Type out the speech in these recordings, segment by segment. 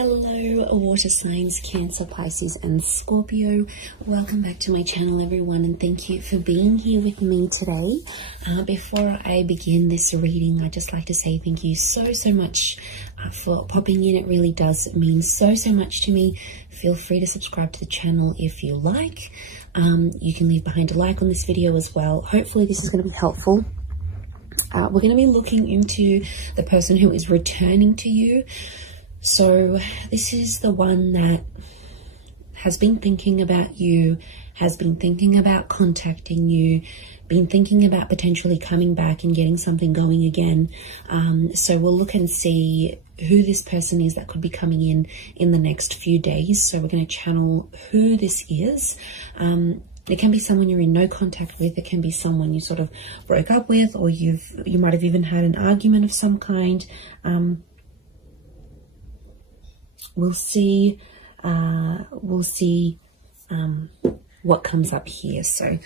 Hello water signs, Cancer, Pisces and Scorpio. Welcome back to my channel everyone, and thank you for being here with me today. Before I begin this reading, I'd just like to say thank you so much for popping in. It really does mean so much to me. Feel free to subscribe to the channel if you like. You can leave behind a like on this video as well. Hopefully this is going to be helpful. We're going to be looking into the person who is returning to you. So this is the one that has been thinking about you, has been thinking about contacting you, been thinking about potentially coming back and getting something going again. So we'll look and see who this person is that could be coming in the next few days. So we're going to channel who this is. It can be someone you're in no contact with. It can be someone you sort of broke up with, or you might have even had an argument of some kind. We'll see what comes up here. So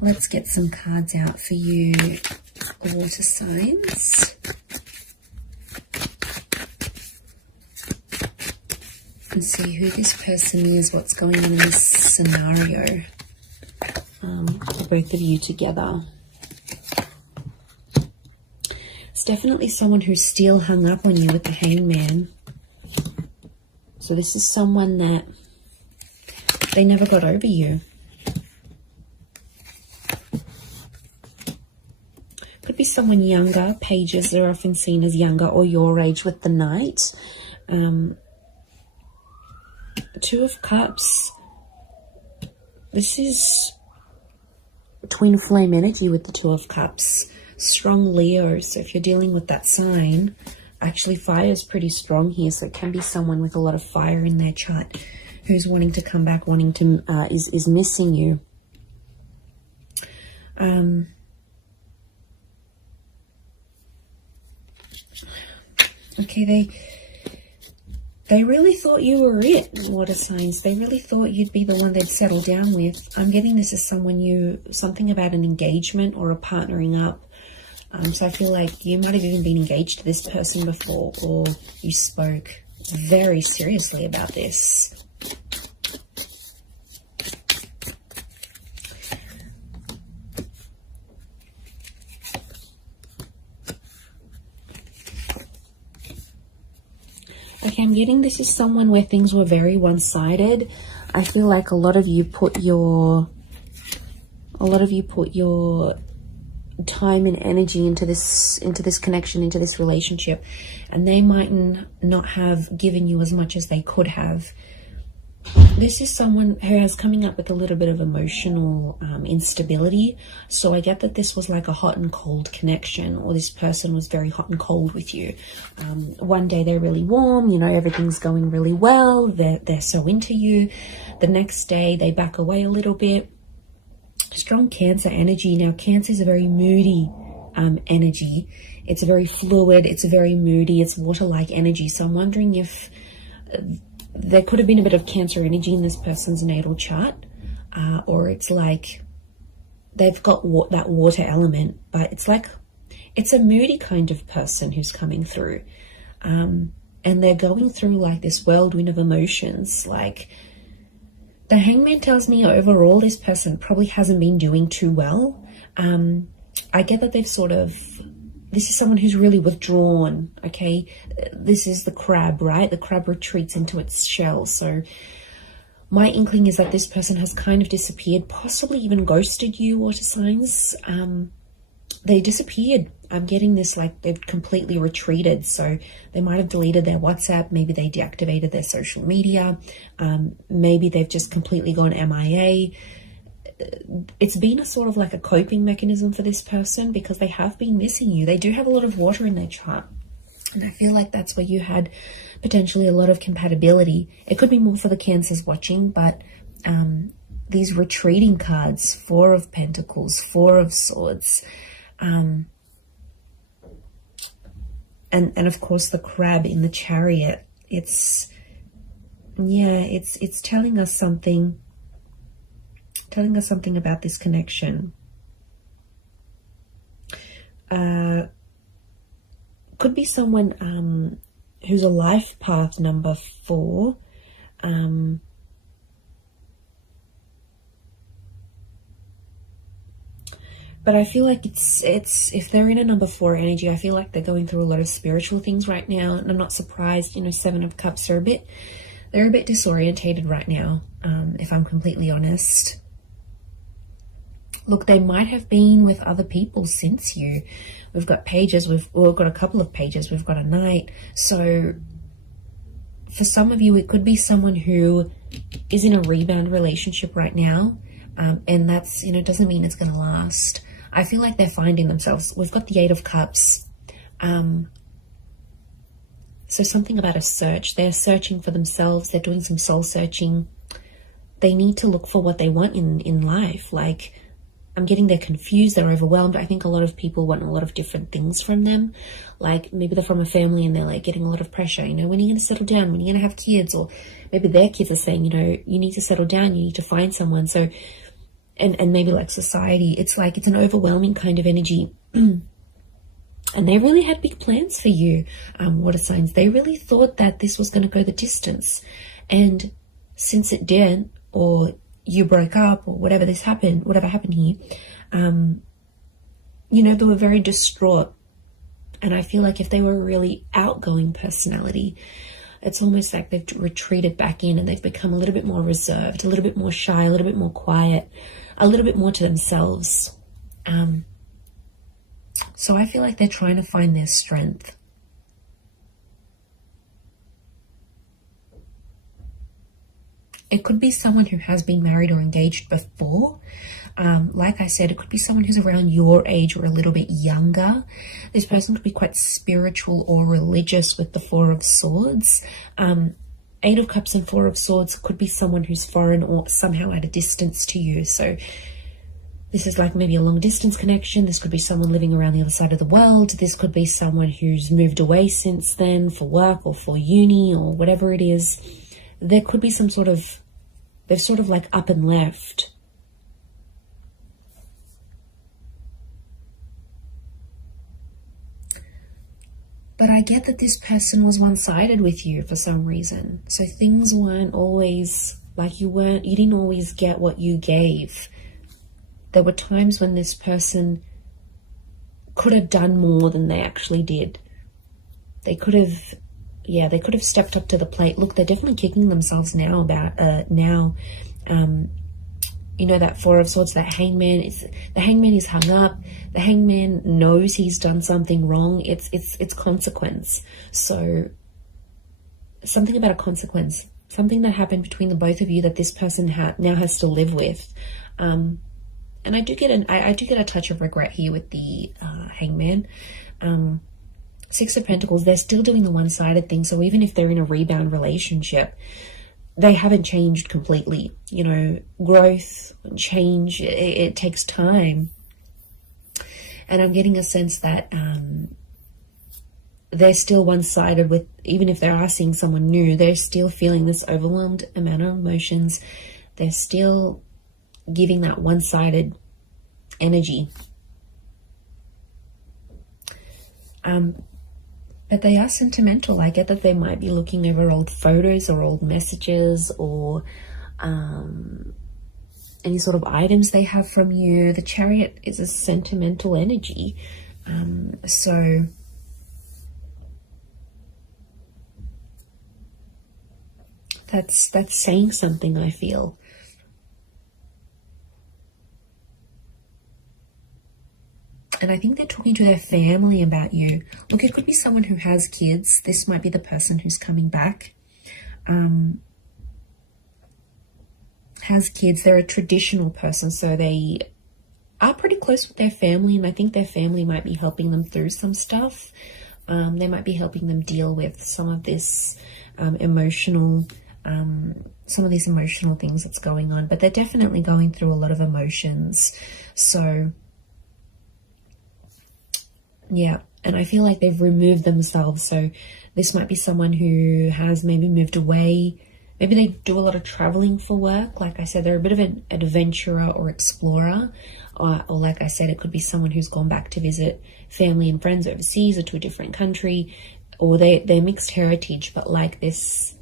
let's get some cards out for you, water signs. And see who this person is, what's going on in this scenario for both of you together. It's definitely someone who's still hung up on you with the Hangman. So this is someone that they never got over you. Could be someone younger. Pages are often seen as younger or your age with the Knight. Two of Cups. This is twin flame energy with the Two of Cups. Strong Leo. So if you're dealing with that sign, actually fire is pretty strong here, so it can be someone with a lot of fire in their chart who's wanting to come back, wanting to is missing you. Okay, they really thought you were it, water signs. They really thought you'd be the one they'd settle down with. I'm getting this as something about an engagement or a partnering up. So I feel like you might have even been engaged to this person before, or you spoke very seriously about this. Okay, I'm getting this is someone where things were very one-sided. I feel like a lot of you put your time and energy into this connection, into this relationship, and they might not have given you as much as they could have. This is someone who is coming up with a little bit of emotional instability. So I get that this was like a hot and cold connection, or this person was very hot and cold with you. One day they're really warm, you know, everything's going really well, they're so into you. The next day they back away a little bit. Strong Cancer energy. Now, Cancer is a very moody energy. It's very fluid. It's very moody. It's water-like energy. So I'm wondering if there could have been a bit of Cancer energy in this person's natal chart, or it's like they've got that water element, but it's a moody kind of person who's coming through, and they're going through like this whirlwind of emotions. Like, the Hangman tells me overall this person probably hasn't been doing too well. I get that this is someone who's really withdrawn, okay? This is the crab, right? The crab retreats into its shell. So my inkling is that this person has kind of disappeared, possibly even ghosted you, water signs. They disappeared. I'm getting this like they've completely retreated. So they might have deleted their WhatsApp. Maybe they deactivated their social media. Maybe they've just completely gone MIA. It's been a sort of like a coping mechanism for this person because they have been missing you. They do have a lot of water in their chart. And I feel like that's where you had potentially a lot of compatibility. It could be more for the Cancers watching, but these retreating cards, Four of Pentacles, Four of Swords, and of course the crab in the Chariot. It's telling us something about this connection. Could be someone who's a life path number 4. But I feel like it's if they're in a number 4 energy, I feel like they're going through a lot of spiritual things right now. And I'm not surprised, you know, 7 of Cups are they're a bit disorientated right now, if I'm completely honest. Look, they might have been with other people since you. We've got pages, we've got a couple of pages, we've got a knight. So for some of you, it could be someone who is in a rebound relationship right now. And that's, you know, doesn't mean it's going to last. I feel like they're finding themselves. We've got the 8 of Cups. So something about a search. They're searching for themselves. They're doing some soul searching. They need to look for what they want in life. Like, I'm getting they're confused. They're overwhelmed. I think a lot of people want a lot of different things from them. Like, maybe they're from a family and they're like getting a lot of pressure. You know, when are you going to settle down? When are you going to have kids? Or maybe their kids are saying, you know, you need to settle down. You need to find someone. So... And maybe like society, it's like it's an overwhelming kind of energy. And they really had big plans for you, water signs. They really thought that this was going to go the distance. And since it didn't, or you broke up, or whatever happened here, you know, they were very distraught. And I feel like if they were a really outgoing personality, it's almost like they've retreated back in and they've become a little bit more reserved, a little bit more shy, a little bit more quiet, a little bit more to themselves. So I feel like they're trying to find their strength. It could be someone who has been married or engaged before. Like I said, it could be someone who's around your age or a little bit younger. This person could be quite spiritual or religious with the 4 of Swords. 8 of Cups and 4 of Swords could be someone who's foreign or somehow at a distance to you. So this is like maybe a long distance connection. This could be someone living around the other side of the world. This could be someone who's moved away since then for work or for uni or whatever it is. There could be some sort of, they've sort of like up and left. But I get that this person was one-sided with you for some reason. So things weren't always like you didn't always get what you gave. There were times when this person could have done more than they actually did. They could have stepped up to the plate. Look, they're definitely kicking themselves now about you know, that 4 of Swords, the hangman is hung up. The hangman knows he's done something wrong. It's consequence. So something about a consequence, something that happened between the both of you that this person now has to live with. And I do get a touch of regret here with the hangman. 6 of Pentacles, they're still doing the one-sided thing. So even if they're in a rebound relationship, they haven't changed completely. You know, growth, change, it takes time. And I'm getting a sense that they're still one-sided with, even if they are seeing someone new, they're still feeling this overwhelmed amount of emotions. They're still giving that one-sided energy. But they are sentimental. I get that they might be looking over old photos or old messages or any sort of items they have from you. The Chariot is a sentimental energy. So that's saying something, I feel. And I think they're talking to their family about you. Look, it could be someone who has kids. This might be the person who's coming back. Has kids. They're a traditional person, so they are pretty close with their family, and I think their family might be helping them through some stuff. They might be helping them deal with some of this emotional things that's going on, but they're definitely going through a lot of emotions. So yeah, and I feel like they've removed themselves. So this might be someone who has maybe moved away. Maybe they do a lot of traveling for work. Like I said, they're a bit of an adventurer or explorer. Or like I said, it could be someone who's gone back to visit family and friends overseas or to a different country. or they're mixed heritage, but like this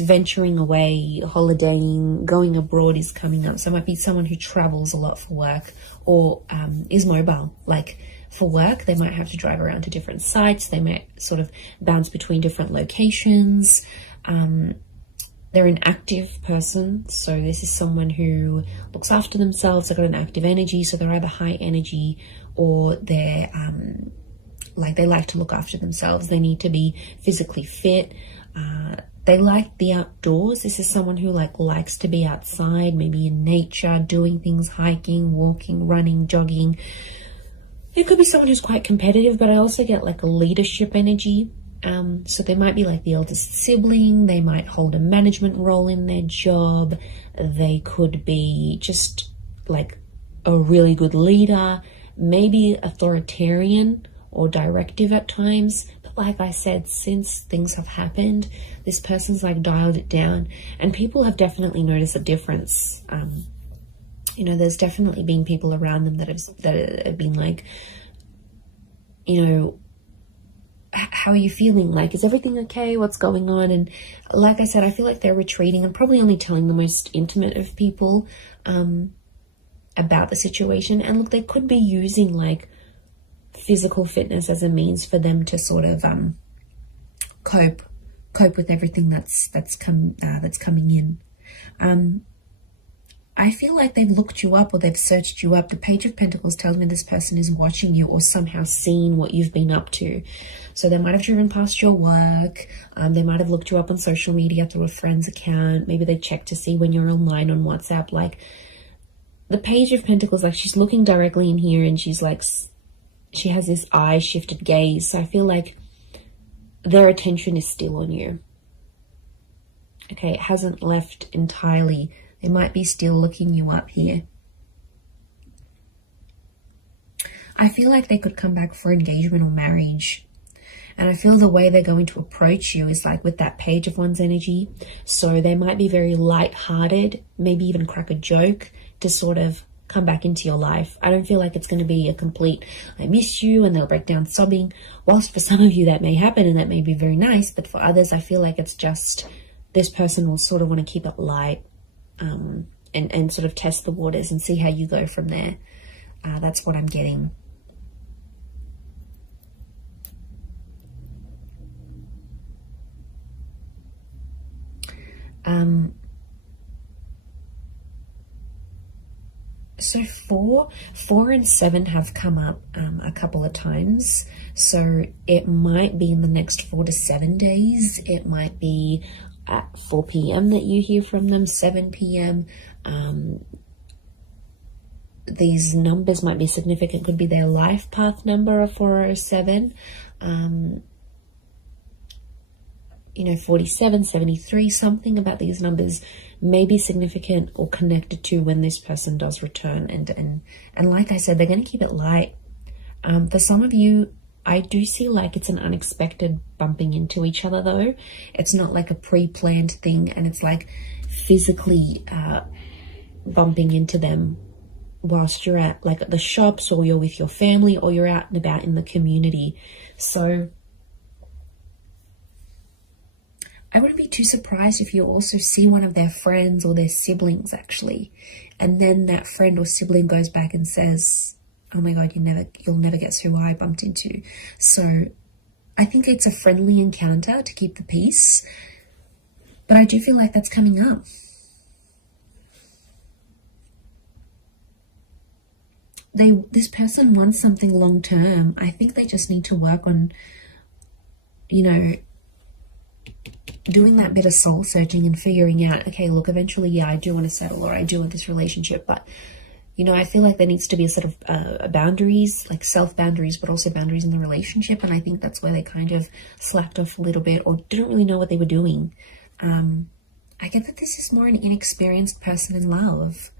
venturing away, holidaying, going abroad is coming up. So it might be someone who travels a lot for work, or is mobile. Like for work, they might have to drive around to different sites. They might sort of bounce between different locations. They're an active person. So this is someone who looks after themselves. They've got an active energy. So they're either high energy, or they're like they like to look after themselves. They need to be physically fit. They like the outdoors. This is someone who likes to be outside, maybe in nature, doing things, hiking, walking, running, jogging. It could be someone who's quite competitive, but I also get like a leadership energy. So they might be like the eldest sibling. They might hold a management role in their job. They could be just like a really good leader, maybe authoritarian or directive at times. But like I said, since things have happened, this person's like dialed it down, and people have definitely noticed a difference. You know, there's definitely been people around them that have been like, you know, how are you feeling? Like, is everything okay? What's going on? And like I said, I feel like they're retreating and probably only telling the most intimate of people about the situation. And look, they could be using like physical fitness as a means for them to sort of cope with everything that's coming in. I feel like they've looked you up, or they've searched you up. The Page of Pentacles tells me this person is watching you, or somehow seen what you've been up to. So they might have driven past your work. They might have looked you up on social media through a friend's account. Maybe they checked to see when you're online on WhatsApp. Like, the Page of Pentacles, like, she's looking directly in here, and she's like, she has this eye shifted gaze. So I feel like their attention is still on you. Okay, it hasn't left entirely. They might be still looking you up here. I feel like they could come back for engagement or marriage. And I feel the way they're going to approach you is like with that Page of Wands energy. So they might be very light-hearted, maybe even crack a joke to sort of come back into your life. I don't feel like it's going to be a complete, I miss you, and they'll break down sobbing. Whilst for some of you that may happen and that may be very nice, but for others, I feel like it's just this person will sort of want to keep it light. And sort of test the waters and see how you go from there. That's what I'm getting. So 4 and 7 have come up a couple of times. So it might be in the next 4 to 7 days. It might be at 4 p.m. that you hear from them, 7 p.m. These numbers might be significant. Could be their life path number of 407. You know, 47, 73, something about these numbers may be significant or connected to when this person does return. And like I said, they're going to keep it light. For some of you, I do see like it's an unexpected bumping into each other though. It's not like a pre-planned thing, and it's like physically bumping into them whilst you're at like at the shops, or you're with your family, or you're out and about in the community. So I wouldn't be too surprised if you also see one of their friends or their siblings actually, and then that friend or sibling goes back and says, oh my God, you'll never guess who I bumped into. So I think it's a friendly encounter to keep the peace, but I do feel like that's coming up. This person wants something long term. I think they just need to work on, you know, doing that bit of soul searching and figuring out, okay, look, eventually, yeah, I do want to settle, or I do want this relationship, but you know, I feel like there needs to be a sort of boundaries, like self-boundaries, but also boundaries in the relationship. And I think that's where they kind of slacked off a little bit, or didn't really know what they were doing. I get that this is more an inexperienced person in love.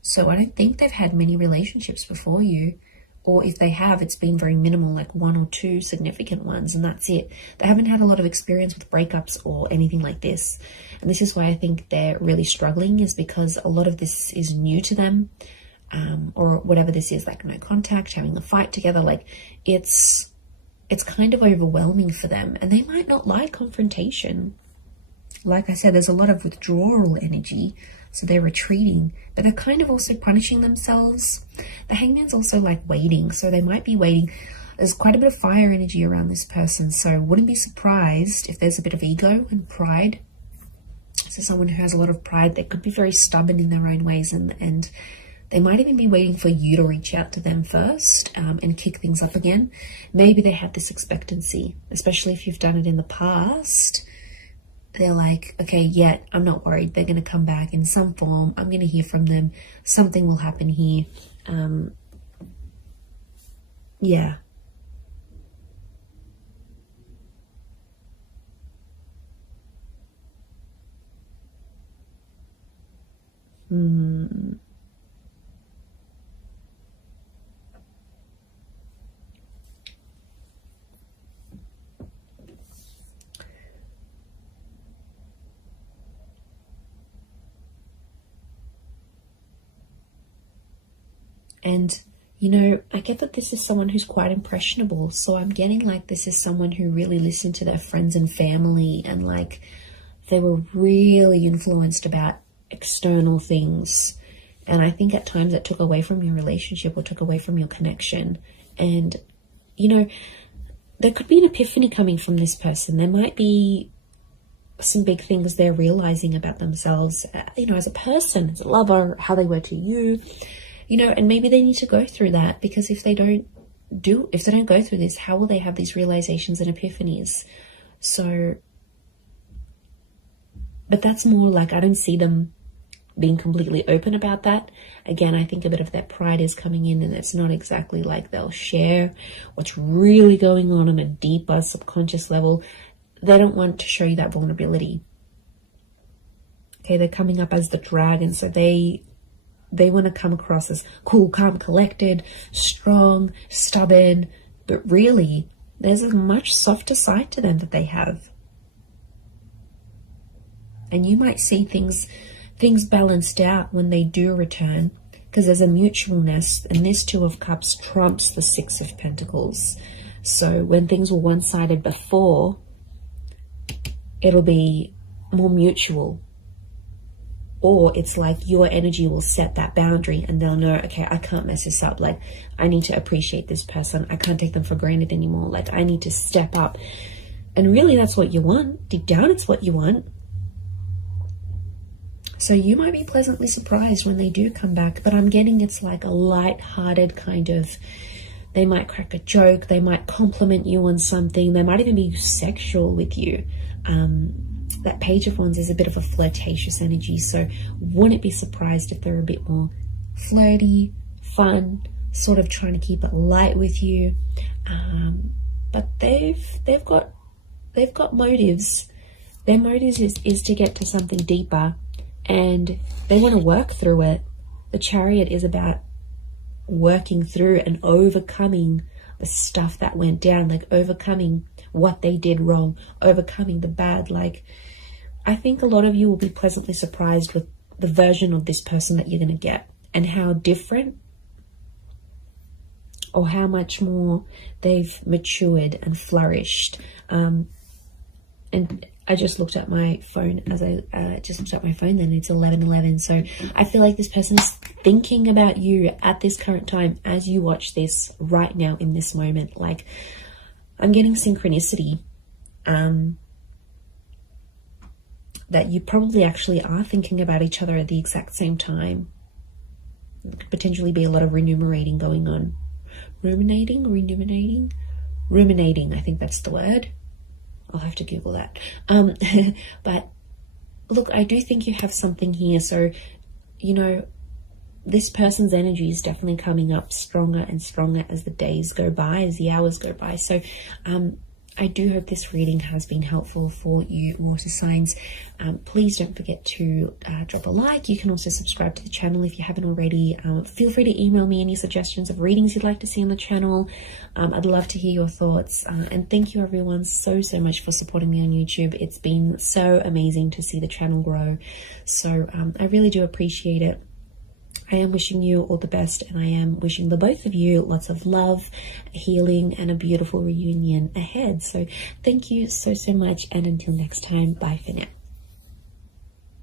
So I don't think they've had many relationships before you. Or if they have, it's been very minimal, like 1 or 2 significant ones, and that's it. They haven't had a lot of experience with breakups or anything like this. And this is why I think they're really struggling, is because a lot of this is new to them, or whatever this is, like no contact, having a fight together. Like it's it's kind of overwhelming for them, and they might not like confrontation. Like I said, there's a lot of withdrawal energy, so they're retreating, but they're kind of also punishing themselves. The Hangman's also like waiting, so they might be waiting. There's quite a bit of fire energy around this person, so wouldn't be surprised if there's a bit of ego and pride. So someone who has a lot of pride, they could be very stubborn in their own ways, and they might even be waiting for you to reach out to them first and kick things up again. Maybe they had this expectancy, especially if you've done it in the past. They're like, okay, yeah, I'm not worried. They're going to come back in some form. I'm going to hear from them. Something will happen here. Yeah. And, you know, I get that this is someone who's quite impressionable. So I'm getting like this is someone who really listened to their friends and family, and like they were really influenced about external things. And I think at times it took away from your relationship or took away from your connection. And, you know, there could be an epiphany coming from this person. There might be some big things they're realizing about themselves, you know, as a person, as a lover, how they were to you. You know, and maybe they need to go through that, because if they don't go through this, how will they have these realizations and epiphanies? So, but that's more like, I don't see them being completely open about that. Again, I think a bit of that pride is coming in, and it's not exactly like they'll share what's really going on a deeper subconscious level. They don't want to show you that vulnerability. Okay, they're coming up as the dragon, so they want to come across as cool, calm, collected, strong, stubborn, but really there's a much softer side to them that they have. And you might see things balanced out when they do return, because there's a mutualness, and this Two of Cups trumps the Six of Pentacles. So when things were one-sided before, it'll be more mutual. Or it's like your energy will set that boundary, and they'll know, okay, I can't mess this up. Like, I need to appreciate this person. I can't take them for granted anymore. Like, I need to step up. And really, that's what you want. Deep down, it's what you want. So you might be pleasantly surprised when they do come back. But I'm getting it's like a light-hearted kind of, they might crack a joke. They might compliment you on something. They might even be sexual with you. That Page of Wands is a bit of a flirtatious energy, so wouldn't be surprised if they're a bit more flirty, fun, sort of trying to keep it light with you. But they've got motives. Their motives is to get to something deeper, and they want to work through it. The Chariot is about working through and overcoming the stuff that went down, like overcoming what they did wrong, overcoming the bad. Like, I think a lot of you will be pleasantly surprised with the version of this person that you're going to get, and how different or how much more they've matured and flourished. And I just looked at my phone as I just looked at my phone, then it's 11:11. So I feel like this person is thinking about you at this current time as you watch this right now in this moment. Like, I'm getting synchronicity, that you probably actually are thinking about each other at the exact same time. There could potentially be a lot of ruminating going on. Ruminating, I think that's the word. I'll have to Google that. But look, I do think you have something here. So, you know, this person's energy is definitely coming up stronger and stronger as the days go by, as the hours go by. So I do hope this reading has been helpful for you, water signs. Please don't forget to drop a like. You can also subscribe to the channel if you haven't already. Feel free to email me any suggestions of readings you'd like to see on the channel. I'd love to hear your thoughts. And thank you everyone so much for supporting me on YouTube. It's been so amazing to see the channel grow. So I really do appreciate it. I am wishing you all the best, and I am wishing the both of you lots of love, healing, and a beautiful reunion ahead. So thank you so much, and until next time, bye for now.